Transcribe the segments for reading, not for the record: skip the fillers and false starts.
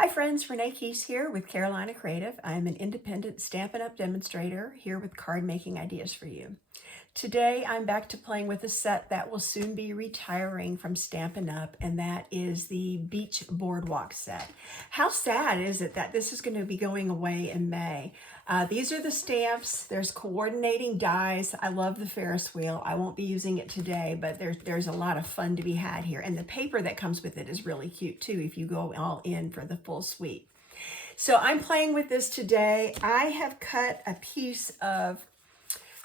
Hi friends, Renee Keese here with Carolina Creative. I'm an independent Stampin' Up! Demonstrator here with card making ideas for you. Today I'm back to playing with a set that will soon be retiring from Stampin' Up! And that is the Beach Boardwalk set. How sad is it that this is going to be going away in May? These are the stamps. There's coordinating dies. I love the Ferris wheel. I won't be using it today, but there's a lot of fun to be had here. And the paper that comes with it is really cute too if you go all in for the full suite. So I'm playing with this today. I have cut a piece of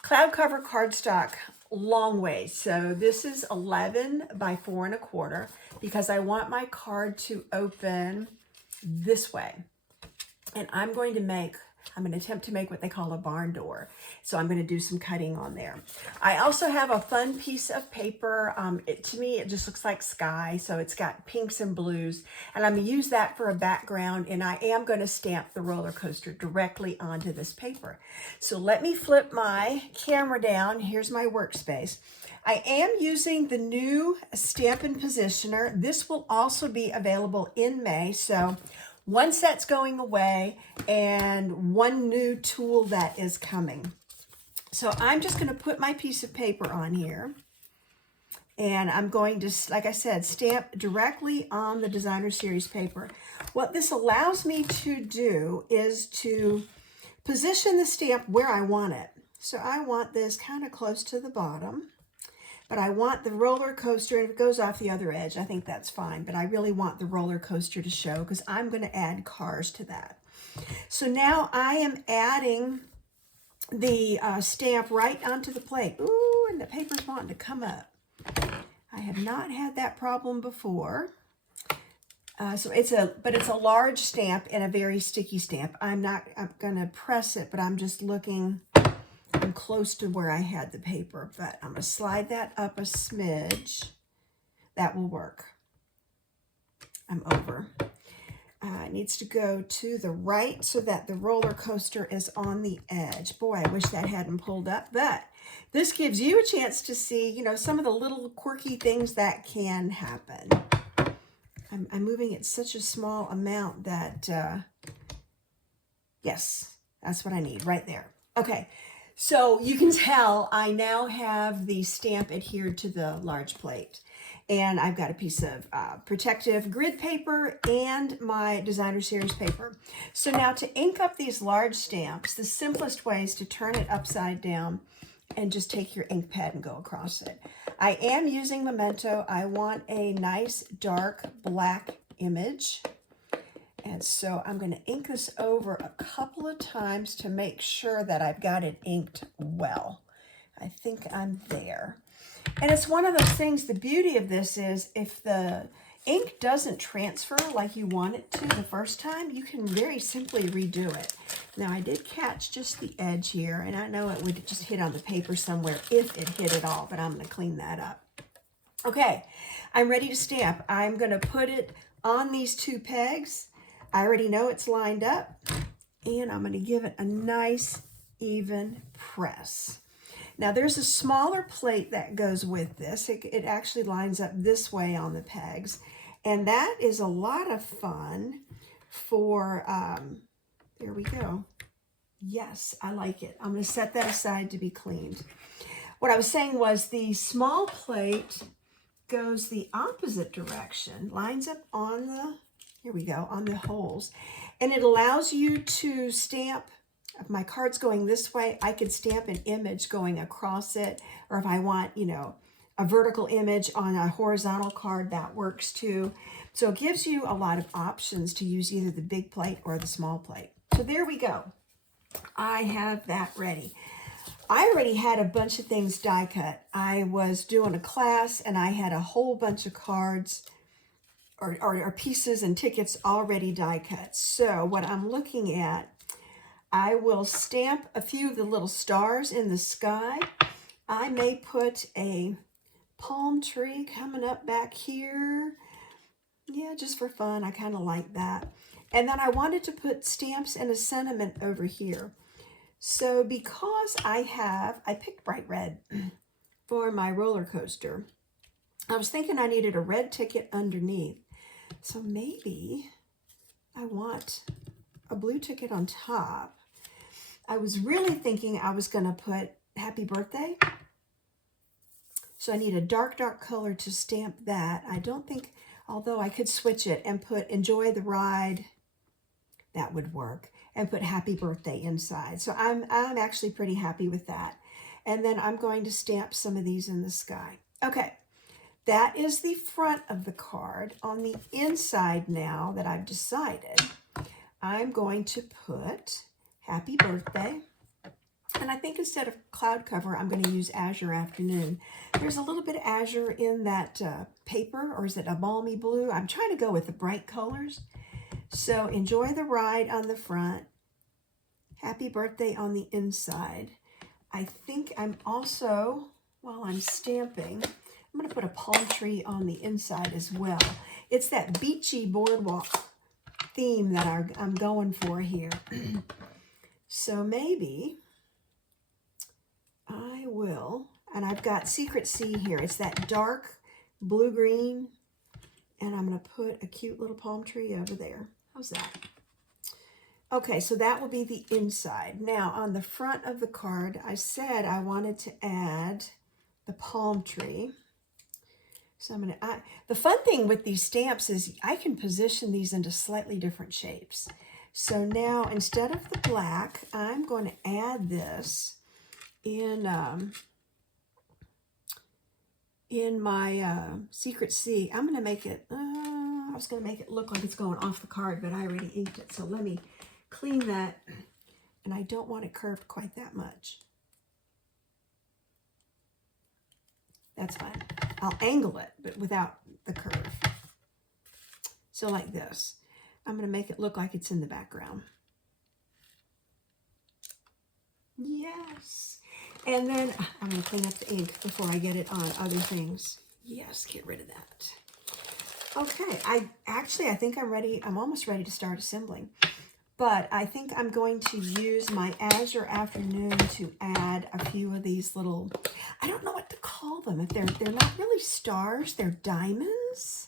cloud cover cardstock long ways. So this is 11 by 4 1/4 because I want my card to open this way. And I'm going to attempt to make what they call a barn door. So I'm going to do some cutting on there. I also have a fun piece of paper. To me, it just looks like sky. So it's got pinks and blues. And I'm going to use that for a background. And I am going to stamp the roller coaster directly onto this paper. So let me flip my camera down. Here's my workspace. I am using the new Stampin' Positioner. This will also be available in May. So one set's going away and one new tool that is coming. So I'm just going to put my piece of paper on here. And I'm going to, like I said, stamp directly on the Designer Series paper. What this allows me to do is to position the stamp where I want it. So I want this kind of close to the bottom. But I want the roller coaster, and if it goes off the other edge, I think that's fine. But I really want the roller coaster to show because I'm going to add cars to that. So now I am adding the stamp right onto the plate. Ooh, and the paper's wanting to come up. I have not had that problem before. So it's a large stamp and a very sticky stamp. I'm going to press it, but I'm just looking. I'm close to where I had the paper, but I'm going to slide that up a smidge. That will work. I'm over. It needs to go to the right so that the roller coaster is on the edge. Boy, I wish that hadn't pulled up, but this gives you a chance to see, some of the little quirky things that can happen. I'm moving it such a small amount that, yes, that's what I need right there. Okay. So you can tell I now have the stamp adhered to the large plate. And I've got a piece of protective grid paper and my Designer Series paper. So now to ink up these large stamps, the simplest way is to turn it upside down and just take your ink pad and go across it. I am using Memento. I want a nice dark black image. And so I'm going to ink this over a couple of times to make sure that I've got it inked well. I think I'm there. And it's one of those things, the beauty of this is if the ink doesn't transfer like you want it to the first time, you can very simply redo it. Now I did catch just the edge here, and I know it would just hit on the paper somewhere if it hit at all, but I'm going to clean that up. Okay, I'm ready to stamp. I'm going to put it on these two pegs. I already know it's lined up, and I'm going to give it a nice, even press. Now, there's a smaller plate that goes with this. It actually lines up this way on the pegs, and that is a lot of fun for, there we go. Yes, I like it. I'm going to set that aside to be cleaned. What I was saying was the small plate goes the opposite direction, lines up on the here we go, on the holes. And it allows you to stamp, if my card's going this way, I could stamp an image going across it. Or if I want, a vertical image on a horizontal card, that works too. So it gives you a lot of options to use either the big plate or the small plate. So there we go. I have that ready. I already had a bunch of things die cut. I was doing a class and I had a whole bunch of cards or pieces and tickets already die cut. So what I'm looking at, I will stamp a few of the little stars in the sky. I may put a palm tree coming up back here. Yeah, just for fun. I kind of like that. And then I wanted to put stamps and a sentiment over here. So because I picked bright red for my roller coaster, I was thinking I needed a red ticket underneath. So maybe I want a blue ticket on top. I was really thinking I was going to put happy birthday. So I need a dark, dark color to stamp that. I don't think, although I could switch it and put enjoy the ride, that would work, and put happy birthday inside. So I'm actually pretty happy with that. And then I'm going to stamp some of these in the sky. Okay, that is the front of the card. On the inside now that I've decided, I'm going to put happy birthday. And I think instead of cloud cover, I'm going to use Azure Afternoon. There's a little bit of azure in that paper, or is it a balmy blue? I'm trying to go with the bright colors. So enjoy the ride on the front. Happy birthday on the inside. I think I'm also, while I'm stamping, I'm going to put a palm tree on the inside as well. It's that beachy boardwalk theme that I'm going for here. So maybe I will, and I've got Secret Sea here. It's that dark blue-green, and I'm going to put a cute little palm tree over there. How's that? Okay, so that will be the inside. Now, on the front of the card, I said I wanted to add the palm tree. So I'm going to, the fun thing with these stamps is I can position these into slightly different shapes. So now, instead of the black, I'm going to add this in my Secret Sea. I'm going to make it, I was going to make it look like it's going off the card, but I already inked it. So let me clean that, and I don't want it curved quite that much. That's fine. I'll angle it, but without the curve. So like this. I'm going to make it look like it's in the background. Yes. And then I'm going to clean up the ink before I get it on other things. Yes, get rid of that. Okay, I think I'm ready. I'm almost ready to start assembling. But I think I'm going to use my Azure Afternoon to add a few of these little, I don't know what to call them. If they're not really stars, they're diamonds.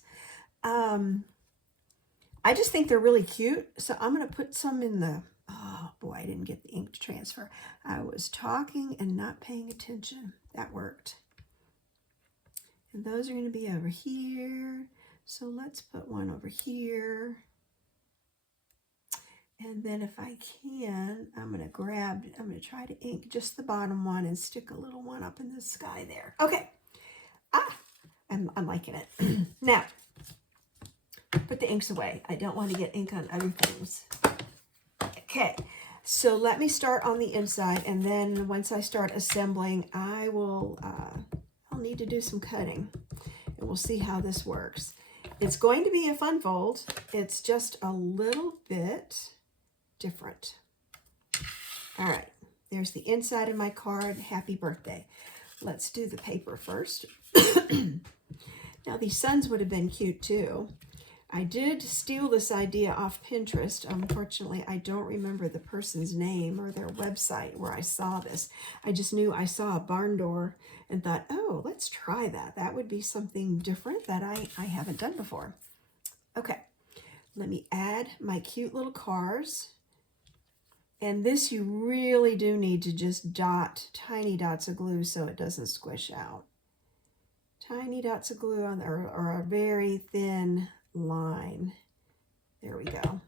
I just think they're really cute. So I'm going to put some in the, oh boy, I didn't get the ink to transfer. I was talking and not paying attention. That worked. And those are going to be over here. So let's put one over here. And then if I can, I'm going to try to ink just the bottom one and stick a little one up in the sky there. Okay. I'm liking it. Now, put the inks away. I don't want to get ink on other things. Okay. So let me start on the inside, and then once I start assembling, I'll need to do some cutting, and we'll see how this works. It's going to be a fun fold. It's just a little bit different. All right, there's the inside of my card. Happy birthday. Let's do the paper first. Now, these suns would have been cute too. I did steal this idea off Pinterest. Unfortunately, I don't remember the person's name or their website where I saw this. I just knew I saw a barn door and thought, oh, let's try that. That would be something different that I haven't done before. Okay, let me add my cute little cars. And this you really do need to just dot tiny dots of glue so it doesn't squish out. Tiny dots of glue on there, or a very thin line. There we go.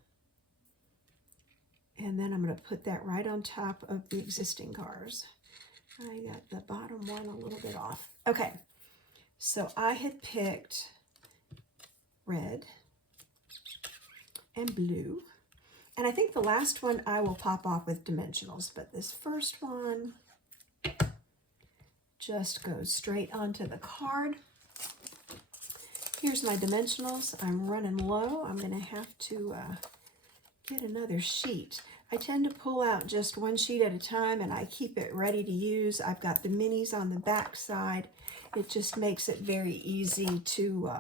And then I'm going to put that right on top of the existing cars. I got the bottom one a little bit off. Okay, so I had picked red and blue. And I think the last one I will pop off with dimensionals, but this first one just goes straight onto the card. Here's my dimensionals. I'm running low. I'm going to have to get another sheet. I tend to pull out just one sheet at a time, and I keep it ready to use. I've got the minis on the back side. It just makes it very easy to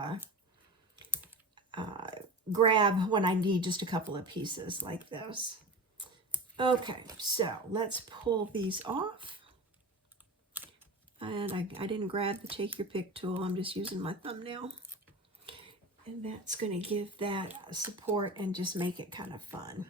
grab when I need just a couple of pieces like this. Okay, so let's pull these off. And I didn't grab the take your pick tool. I'm just using my thumbnail. And that's going to give that support and just make it kind of fun.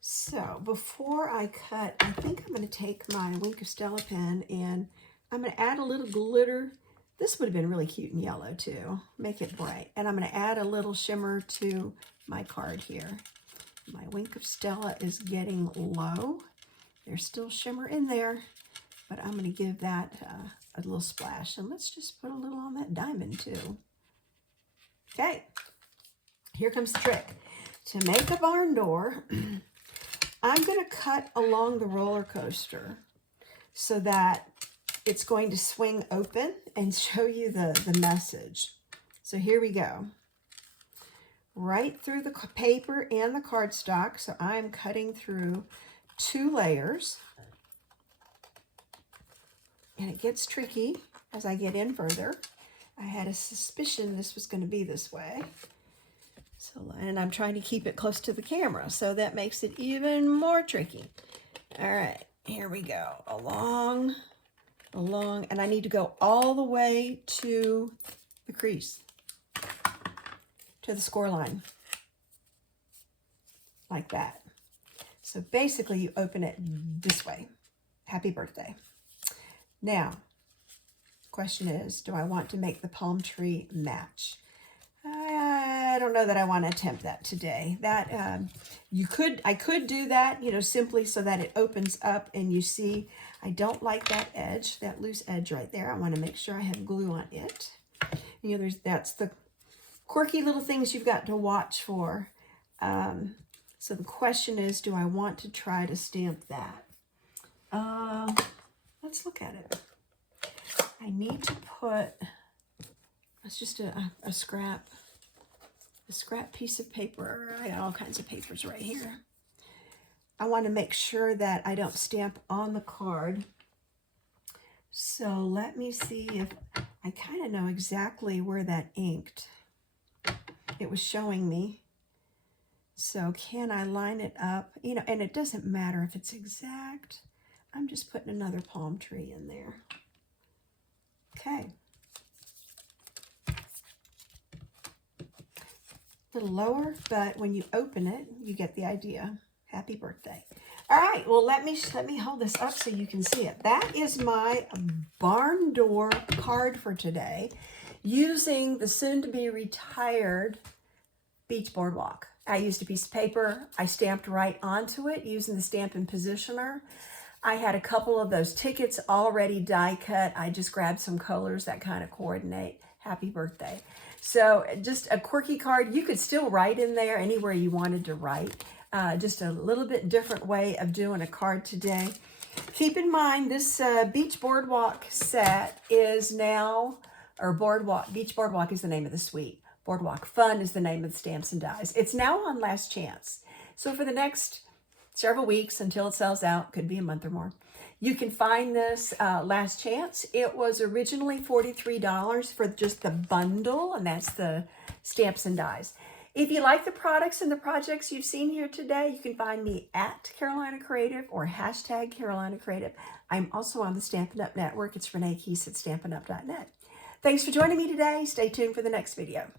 So before I cut, I think I'm going to take my Wink of Stella pen and I'm going to add a little glitter. This would have been really cute in yellow too. Make it bright. And I'm going to add a little shimmer to my card here. My Wink of Stella is getting low. There's still shimmer in there, but I'm going to give that a little splash. And let's just put a little on that diamond too. Okay, here comes the trick. To make a barn door, I'm going to cut along the roller coaster so that it's going to swing open and show you the message. So here we go. Right through the paper and the cardstock. So I'm cutting through 2 layers. And it gets tricky as I get in further. I had a suspicion this was going to be this way. So, and I'm trying to keep it close to the camera, so that makes it even more tricky. All right, here we go. Along, and I need to go all the way to the crease, to the score line, like that. So basically you open it this way. Happy birthday. Now, question is, do I want to make the palm tree match? I don't know that I want to attempt that today. That I could do that, you know, simply so that it opens up and you see. I don't like that edge, that loose edge right there. I want to make sure I have glue on it. You know, that's the quirky little things you've got to watch for. So the question is, do I want to try to stamp that? Let's look at it. I need to put, it's just a scrap piece of paper. I got all kinds of papers right here. I want to make sure that I don't stamp on the card. So let me see if I kind of know exactly where that inked. It was showing me. So can I line it up? You know, and it doesn't matter if it's exact. I'm just putting another palm tree in there. Okay. A little lower, but when you open it, you get the idea. Happy birthday. All right, well, let me hold this up so you can see it. That is my barn door card for today, using the soon-to-be retired Beach Boardwalk. I used a piece of paper. I stamped right onto it using the Stampin' Positioner. I had a couple of those tickets already die cut. I just grabbed some colors that kind of coordinate. Happy birthday. So just a quirky card. You could still write in there anywhere you wanted to write. Just a little bit different way of doing a card today. Keep in mind, this Beach Boardwalk set is now, or Beach Boardwalk is the name of the suite. Boardwalk Fun is the name of the Stamps and Dies. It's now on last chance. So for the next several weeks until it sells out, could be a month or more, you can find this last chance. It was originally $43 for just the bundle, and that's the Stamps and Dies. If you like the products and the projects you've seen here today, you can find me at Carolina Creative or hashtag Carolina Creative. I'm also on the Stampin' Up! Network. It's Renee Keese at StampinUp.net. Thanks for joining me today. Stay tuned for the next video.